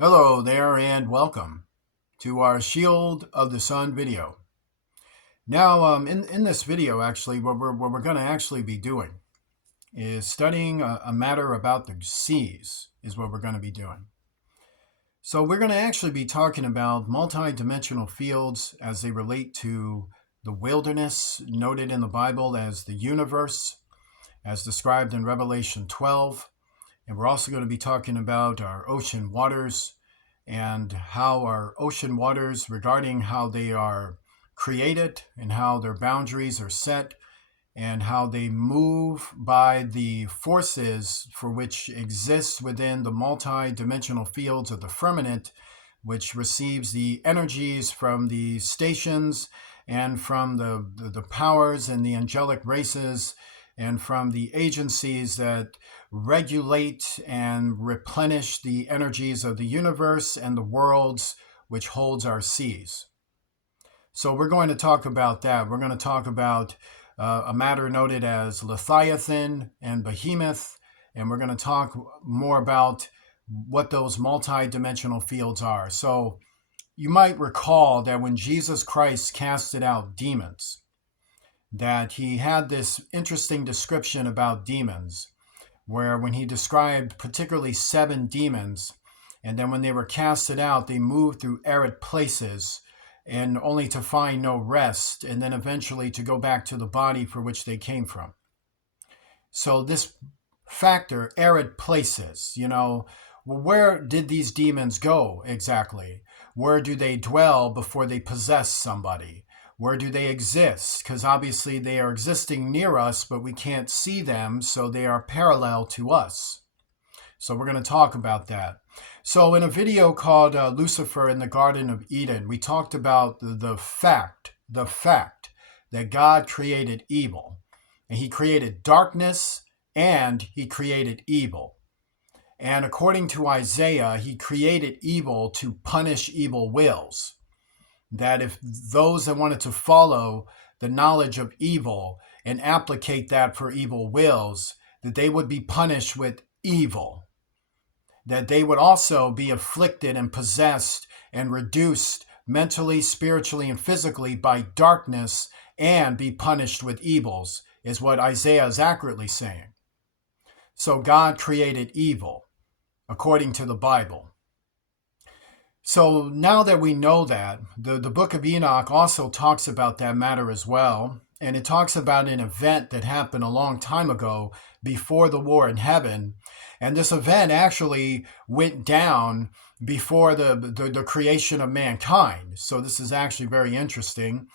Hello there and welcome to our Shield of the Sun video. Now, in this video, actually, what we're going to actually be doing is studying a matter about the seas is what we're going to be doing. So we're going to actually be talking about multi-dimensional fields as they relate to the wilderness, noted in the Bible as the universe, as described in Revelation 12. And we're also going to be talking about our ocean waters and how our ocean waters, regarding how they are created and how their boundaries are set and how they move by the forces for which exists within the multi-dimensional fields of the firmament, which receives the energies from the stations and from the powers and the angelic races and from the agencies that regulate and replenish the energies of the universe and the worlds which holds our seas. So we're going to talk about that. We're going to talk about a matter noted as Leviathan and Behemoth, and we're going to talk more about what those multi-dimensional fields are. So you might recall that when Jesus Christ casted out demons, that he had this interesting description about demons, where when he described particularly 7 demons, and then when they were casted out, they moved through arid places and only to find no rest, and then eventually to go back to the body for which they came from. So this factor, arid places, where did these demons go exactly? Where do they dwell before they possess somebody? Where do they exist? Because obviously they are existing near us, but we can't see them, so they are parallel to us. So we're going to talk about that. So in a video called Lucifer in the Garden of Eden, we talked about the fact that God created evil. And he created darkness and he created evil. And according to Isaiah, he created evil to punish evil wills. That if those that wanted to follow the knowledge of evil and applicate that for evil wills, that they would be punished with evil. That they would also be afflicted and possessed and reduced mentally, spiritually, and physically by darkness and be punished with evils, is what Isaiah is accurately saying. So God created evil, according to the Bible. So now that we know that, the book of Enoch also talks about that matter as well. And it talks about an event that happened a long time ago before the war in heaven. And this event actually went down before the creation of mankind. So this is actually very interesting.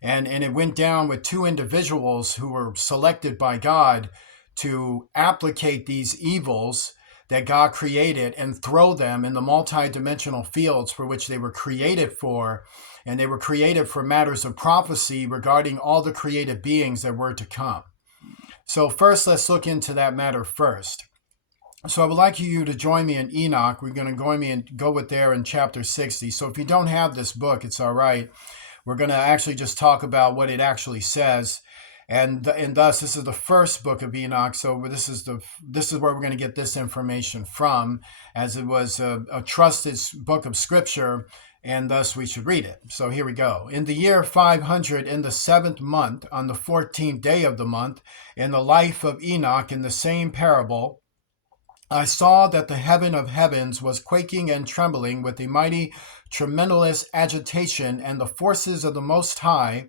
And it went down with 2 individuals who were selected by God to applicate these evils that God created and throw them in the multi-dimensional fields for which they were created for. And they were created for matters of prophecy regarding all the created beings that were to come. So first, let's look into that matter first. So I would like you to join me in Enoch. We're going to go with there in chapter 60. So if you don't have this book, it's all right. We're going to actually just talk about what it actually says. And thus, this is the first book of Enoch. So this is where we're going to get this information from, as it was a trusted book of scripture, and thus we should read it. So here we go. In the year 500, in the 7th month, on the 14th day of the month, in the life of Enoch, in the same parable, I saw that the heaven of heavens was quaking and trembling with a mighty, tremendous agitation, and the forces of the Most High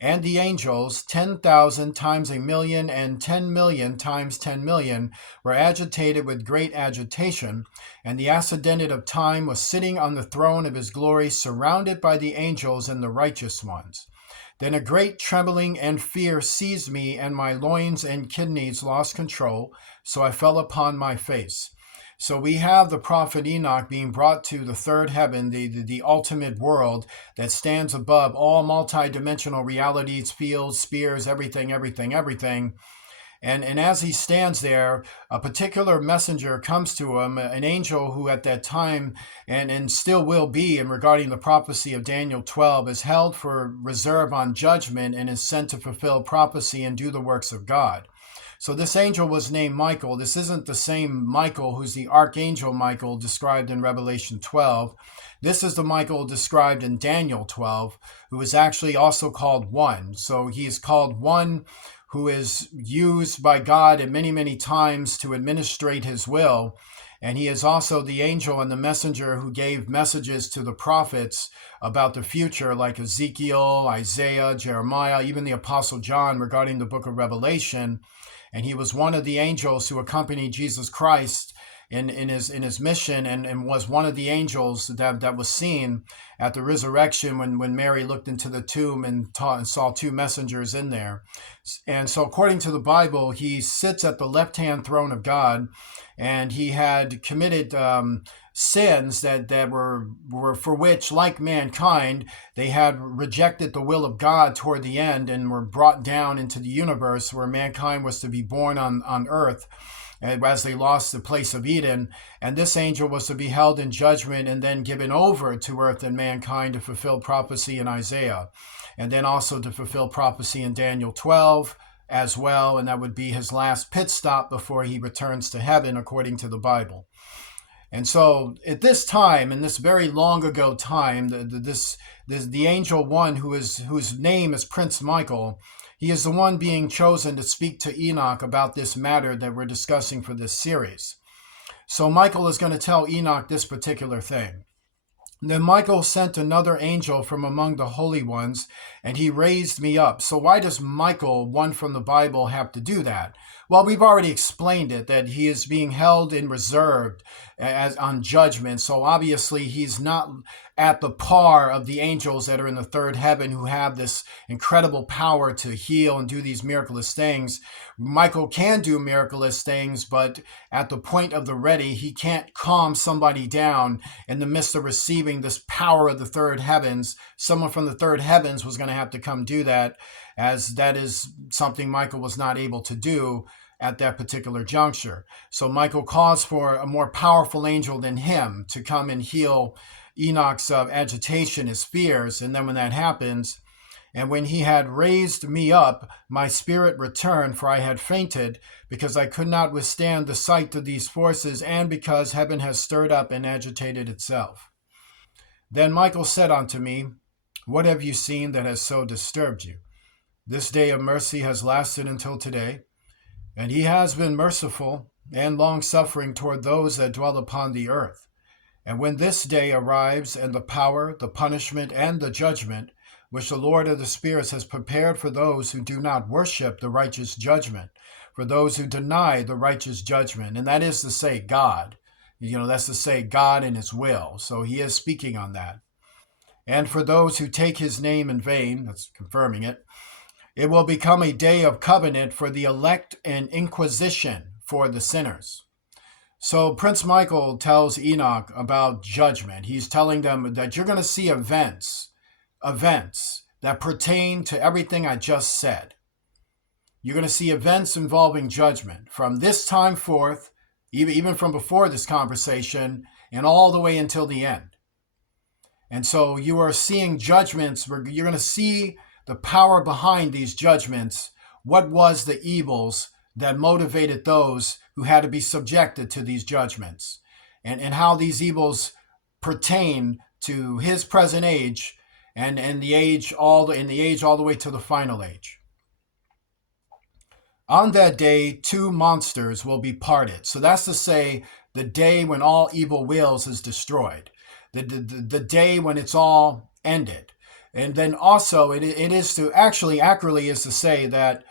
and the angels, 10,000 times a million and 10 million times 10 million, were agitated with great agitation, and the Ascendant of time was sitting on the throne of his glory, surrounded by the angels and the righteous ones. Then a great trembling and fear seized me, and my loins and kidneys lost control, so I fell upon my face. So we have the prophet Enoch being brought to the 3rd heaven, the ultimate world that stands above all multidimensional realities, fields, spheres, everything. And as he stands there, a particular messenger comes to him, an angel who at that time, and still will be, in regarding the prophecy of Daniel 12, is held for reserve on judgment and is sent to fulfill prophecy and do the works of God. So this angel was named Michael. This isn't the same Michael who's the archangel Michael described in Revelation 12. This is the Michael described in Daniel 12, who is actually also called One. So he is called One, who is used by God at many, many times to administrate his will. And he is also the angel and the messenger who gave messages to the prophets about the future, like Ezekiel, Isaiah, Jeremiah, even the Apostle John regarding the book of Revelation. And he was one of the angels who accompanied Jesus Christ in his mission, and was one of the angels that was seen at the resurrection when Mary looked into the tomb and saw two messengers in there. And so according to the Bible, he sits at the left-hand throne of God, and he had committed sins that were for which, like mankind, they had rejected the will of God toward the end and were brought down into the universe where mankind was to be born on earth, as they lost the place of Eden. And this angel was to be held in judgment and then given over to earth and mankind to fulfill prophecy in Isaiah, and then also to fulfill prophecy in Daniel 12 as well. And that would be his last pit stop before he returns to heaven, according to the Bible. And so at this time, in this very long ago time, the angel One, whose name is Prince Michael, he is the one being chosen to speak to Enoch about this matter that we're discussing for this series. So Michael is going to tell Enoch this particular thing. Then Michael sent another angel from among the holy ones, and he raised me up. So why does Michael, one from the Bible, have to do that? Well, we've already explained it, that he is being held in reserved as on judgment. So obviously he's not at the par of the angels that are in the third heaven, who have this incredible power to heal and do these miraculous things. Michael can do miraculous things, but at the point of the ready, he can't calm somebody down in the midst of receiving this power of the third heavens. Someone from the third heavens was going to have to come do that, as that is something Michael was not able to do at that particular juncture. So Michael calls for a more powerful angel than him to come and heal Enoch's agitation, his fears. And then when that happens, and when he had raised me up, my spirit returned, for I had fainted, because I could not withstand the sight of these forces, and because heaven has stirred up and agitated itself. Then Michael said unto me, What have you seen that has so disturbed you? This day of mercy has lasted until today, and he has been merciful and long-suffering toward those that dwell upon the earth. And when this day arrives, and the power, the punishment, and the judgment, which the Lord of the spirits has prepared for those who do not worship the righteous judgment, for those who deny the righteous judgment, and that is to say God. That's to say God and his will. So he is speaking on that. And for those who take his name in vain, that's confirming it, it will become a day of covenant for the elect and inquisition for the sinners. So Prince Michael tells Enoch about judgment. He's telling them that you're going to see events that pertain to everything I just said. You're going to see events involving judgment from this time forth, even from before this conversation, and all the way until the end. And so you are seeing judgments. You're going to see the power behind these judgments. What was the evils that motivated those who had to be subjected to these judgments, and how these evils pertain to his present age and the age all the way to the final age. On that day, two monsters will be parted. So that's to say, the day when all evil wills is destroyed, the day when it's all ended. And then also it is to actually accurately is to say that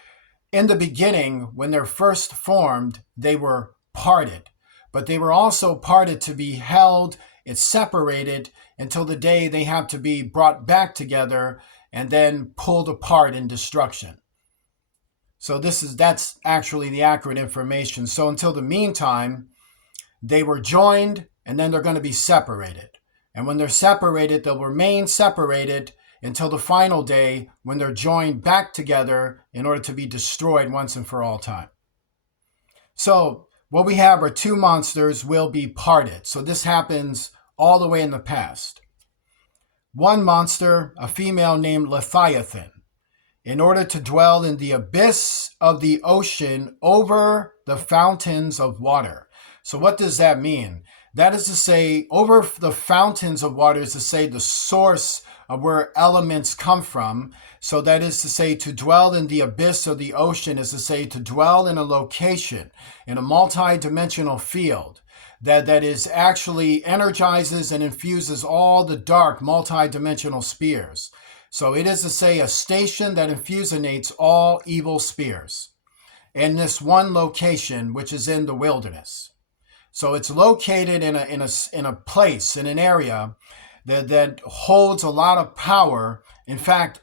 in the beginning, when they're first formed, they were parted, but they were also parted to be held and separated until the day they have to be brought back together and then pulled apart in destruction. So that's actually the accurate information. So until the meantime, they were joined, and then they're going to be separated. And when they're separated, they'll remain separated until the final day when they're joined back together in order to be destroyed once and for all time. So what we have are two monsters will be parted. So this happens all the way in the past. One monster, a female named Leviathan, in order to dwell in the abyss of the ocean over the fountains of water. So what does that mean? That is to say, over the fountains of water is to say the source of where elements come from. So that is to say, to dwell in the abyss of the ocean is to say to dwell in a location, in a multi-dimensional field that is actually energizes and infuses all the dark multi-dimensional spheres. So it is to say a station that infusionates all evil spheres in this one location, which is in the wilderness. So it's located in a place, in an area that holds a lot of power. In fact,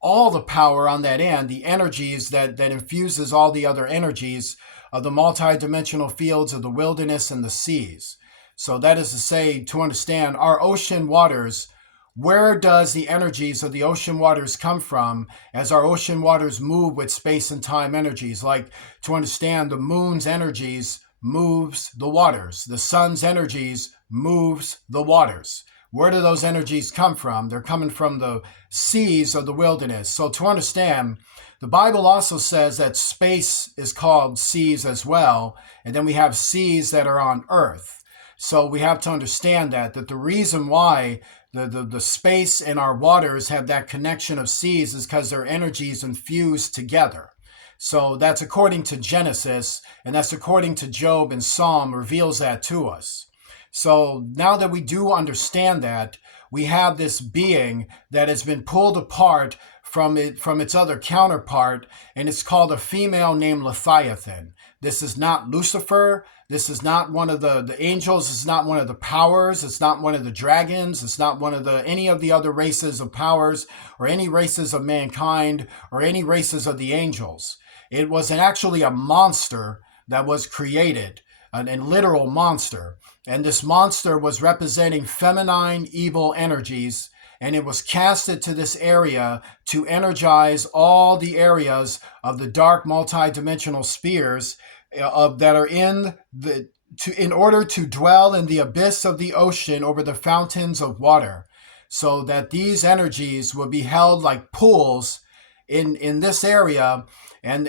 all the power on that end, the energies that infuses all the other energies of the multidimensional fields of the wilderness and the seas. So that is to say, to understand our ocean waters, where does the energies of the ocean waters come from as our ocean waters move with space and time energies? Like, to understand the moon's energies moves the waters. The sun's energies moves the waters. Where do those energies come from? They're coming from the seas of the wilderness. So to understand, the Bible also says that space is called seas as well. And then we have seas that are on earth. So we have to understand that the reason why the space in our waters have that connection of seas is because their energies infused together. So that's according to Genesis, and that's according to Job and Psalm reveals that to us. So now that we do understand that, we have this being that has been pulled apart from its other counterpart, and it's called a female named Leviathan. This is not Lucifer. This is not one of the angels. It's not one of the powers. It's not one of the dragons. It's not one of any of the other races of powers or any races of mankind or any races of the angels. It was actually a monster that was created, a literal monster. And this monster was representing feminine evil energies, and it was casted to this area to energize all the areas of the dark multidimensional spheres that are in order to dwell in the abyss of the ocean over the fountains of water, so that these energies will be held like pools in this area. And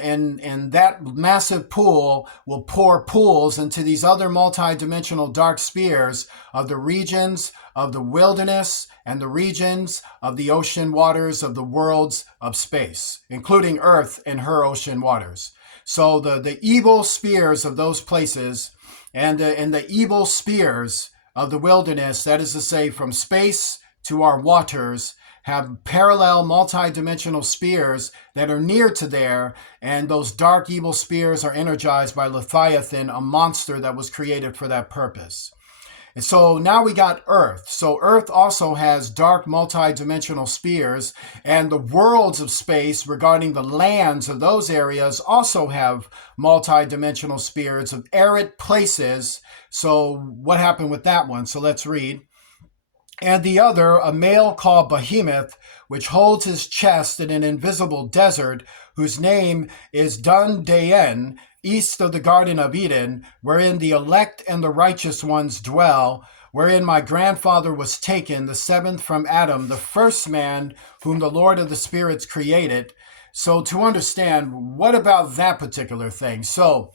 that massive pool will pour pools into these other multidimensional dark spheres of the regions of the wilderness and the regions of the ocean waters of the worlds of space, including Earth and her ocean waters. So the evil spheres of those places and the evil spheres of the wilderness, that is to say, from space to our waters, have parallel multi-dimensional spheres that are near to there, and those dark evil spheres are energized by Leviathan, a monster that was created for that purpose. And so now we got Earth. So Earth also has dark multi-dimensional spheres, and the worlds of space regarding the lands of those areas also have multi-dimensional spheres of arid places. So what happened with that one? So let's read. And the other, a male called Behemoth, which holds his chest in an invisible desert, whose name is Dun Dayen, east of the Garden of Eden, wherein the elect and the righteous ones dwell, wherein my grandfather was taken, the seventh from Adam, the first man whom the Lord of the spirits created. So to understand, what about that particular thing? So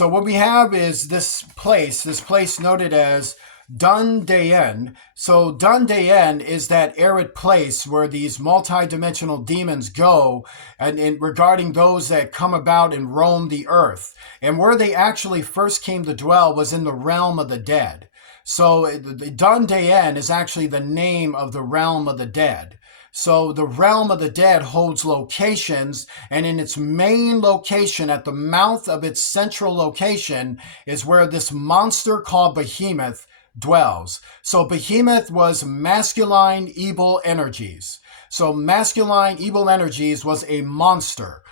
what we have is this place noted as Dun Dayen. So Dun Dayen is that arid place where these multi-dimensional demons go and regarding those that come about and roam the earth. And where they actually first came to dwell was in the realm of the dead. So the Dun Dayen is actually the name of the realm of the dead. So the realm of the dead holds locations, and in its main location, at the mouth of its central location, is where this monster called Behemoth dwells. So Behemoth was masculine evil energies. So masculine evil energies was a monster.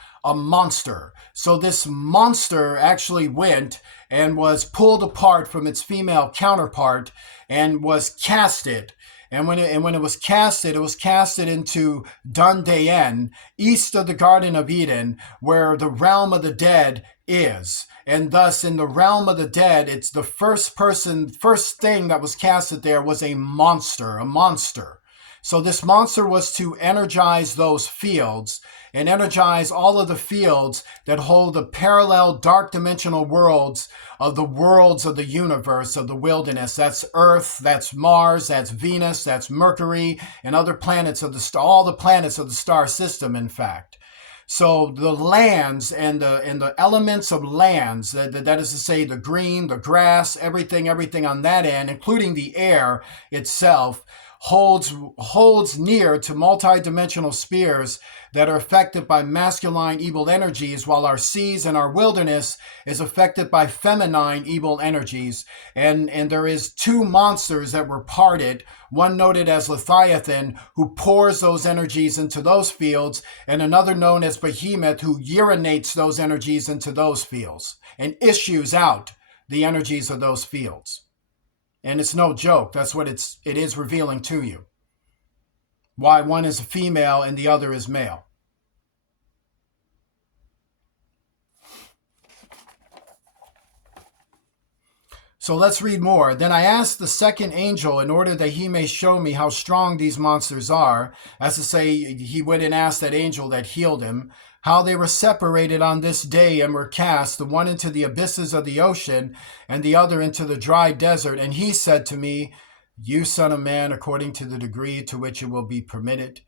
So this monster actually went and was pulled apart from its female counterpart and was casted. And when it was casted into Dun Dayen, east of the Garden of Eden, where the realm of the dead is. And thus, in the realm of the dead, it's the first thing that was casted there was a monster. So this monster was to energize those fields and energize all of the fields that hold the parallel dark dimensional worlds of the universe, of the wilderness. That's Earth, that's Mars, that's Venus, that's Mercury, and other planets of the star, all the planets of the star system, in fact. So the lands and the elements of lands, that is to say the green, the grass, everything on that end, including the air itself, holds near to multidimensional spheres that are affected by masculine evil energies, while our seas and our wilderness is affected by feminine evil energies. And there is two monsters that were parted, one noted as Leviathan, who pours those energies into those fields, and another known as Behemoth, who urinates those energies into those fields and issues out the energies of those fields. And it's no joke. That's what it is revealing to you. Why one is female and the other is male. So let's read more. Then I asked the second angel in order that he may show me how strong these monsters are. As to say, he went and asked that angel that healed him, how they were separated on this day and were cast, the one into the abysses of the ocean and the other into the dry desert. And he said to me, you son of man, according to the degree to which it will be permitted,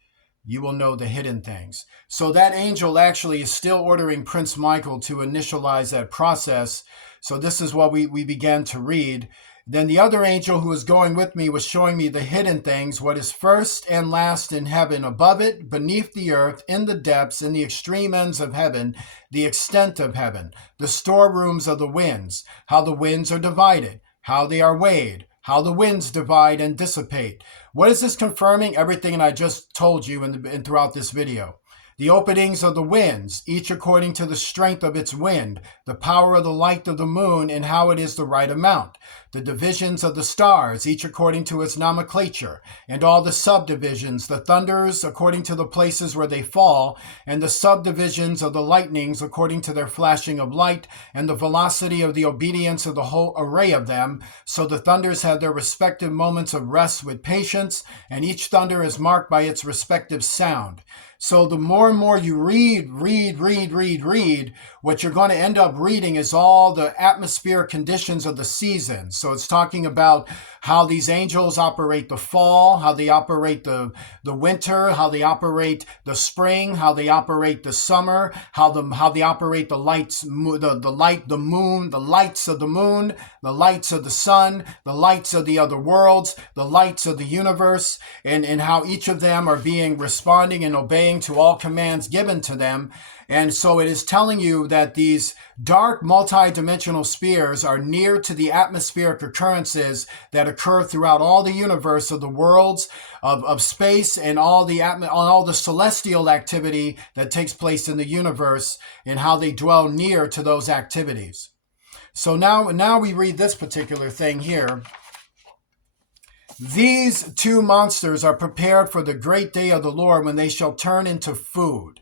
you will know the hidden things. So that angel actually is still ordering Prince Michael to initialize that process. So this is what we began to read. Then the other angel who was going with me was showing me the hidden things, what is first and last in heaven, above it, beneath the earth, in the depths, in the extreme ends of heaven, the extent of heaven, the storerooms of the winds, how the winds are divided, how they are weighed, how the winds divide and dissipate. What is this confirming? Everything I just told you in throughout this video. The openings of the winds, each according to the strength of its wind, the power of the light of the moon and how it is the right amount, the divisions of the stars, each according to its nomenclature, and all the subdivisions, the thunders according to the places where they fall, and the subdivisions of the lightnings according to their flashing of light, and the velocity of the obedience of the whole array of them. So the thunders have their respective moments of rest with patience, and each thunder is marked by its respective sound. So the more and more you read, what you're going to end up reading is all the atmospheric conditions of the seasons. So it's talking about how these angels operate the fall, how they operate the winter, how they operate the spring, how they operate the summer, how they operate the lights, the light, the moon, the lights of the moon, the lights of the sun, the lights of the other worlds, the lights of the universe, and how each of them are responding and obeying to all commands given to them. And so it is telling you that these dark multi-dimensional spheres are near to the atmospheric occurrences that occur throughout all the universe of the worlds of space and all the celestial activity that takes place in the universe and how they dwell near to those activities. So now we read this particular thing here. These two monsters are prepared for the great day of the Lord when they shall turn into food,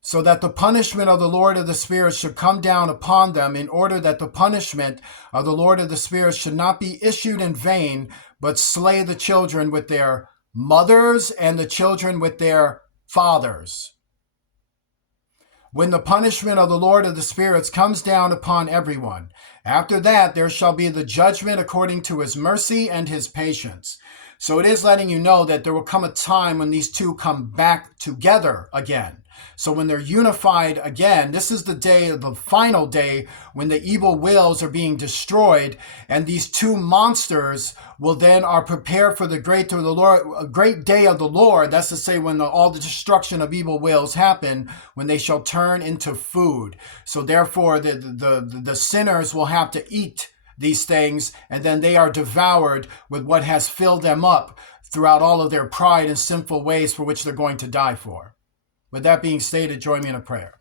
so that the punishment of the Lord of the spirits should come down upon them, in order that the punishment of the Lord of the spirits should not be issued in vain, but slay the children with their mothers and the children with their fathers. When the punishment of the Lord of the spirits comes down upon everyone, after that there shall be the judgment according to his mercy and his patience. So it is letting you know that there will come a time when these two come back together again. So when they're unified again, this is the day, the final day, when the evil wills are being destroyed, and these two monsters will then are prepared for the great day of the Lord. That's to say, when all the destruction of evil wills happen, when they shall turn into food. So therefore, the sinners will have to eat these things, and then they are devoured with what has filled them up throughout all of their pride and sinful ways for which they're going to die for. With that being stated, join me in a prayer.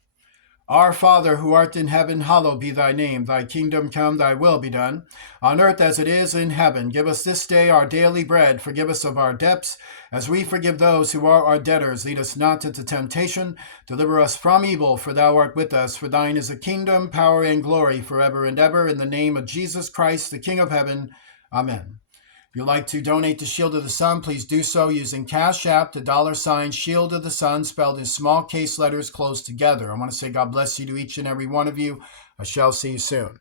Our Father, who art in heaven, hallowed be thy name. Thy kingdom come, thy will be done, on earth as it is in heaven. Give us this day our daily bread. Forgive us of our debts, as we forgive those who are our debtors. Lead us not into temptation. Deliver us from evil, for thou art with us. For thine is the kingdom, power, and glory, forever and ever. In the name of Jesus Christ, the King of heaven. Amen. If you'd like to donate to Shield of the Sun, please do so using Cash App, the $ Shield of the Sun, spelled in small case letters closed together. I want to say God bless you to each and every one of you. I shall see you soon.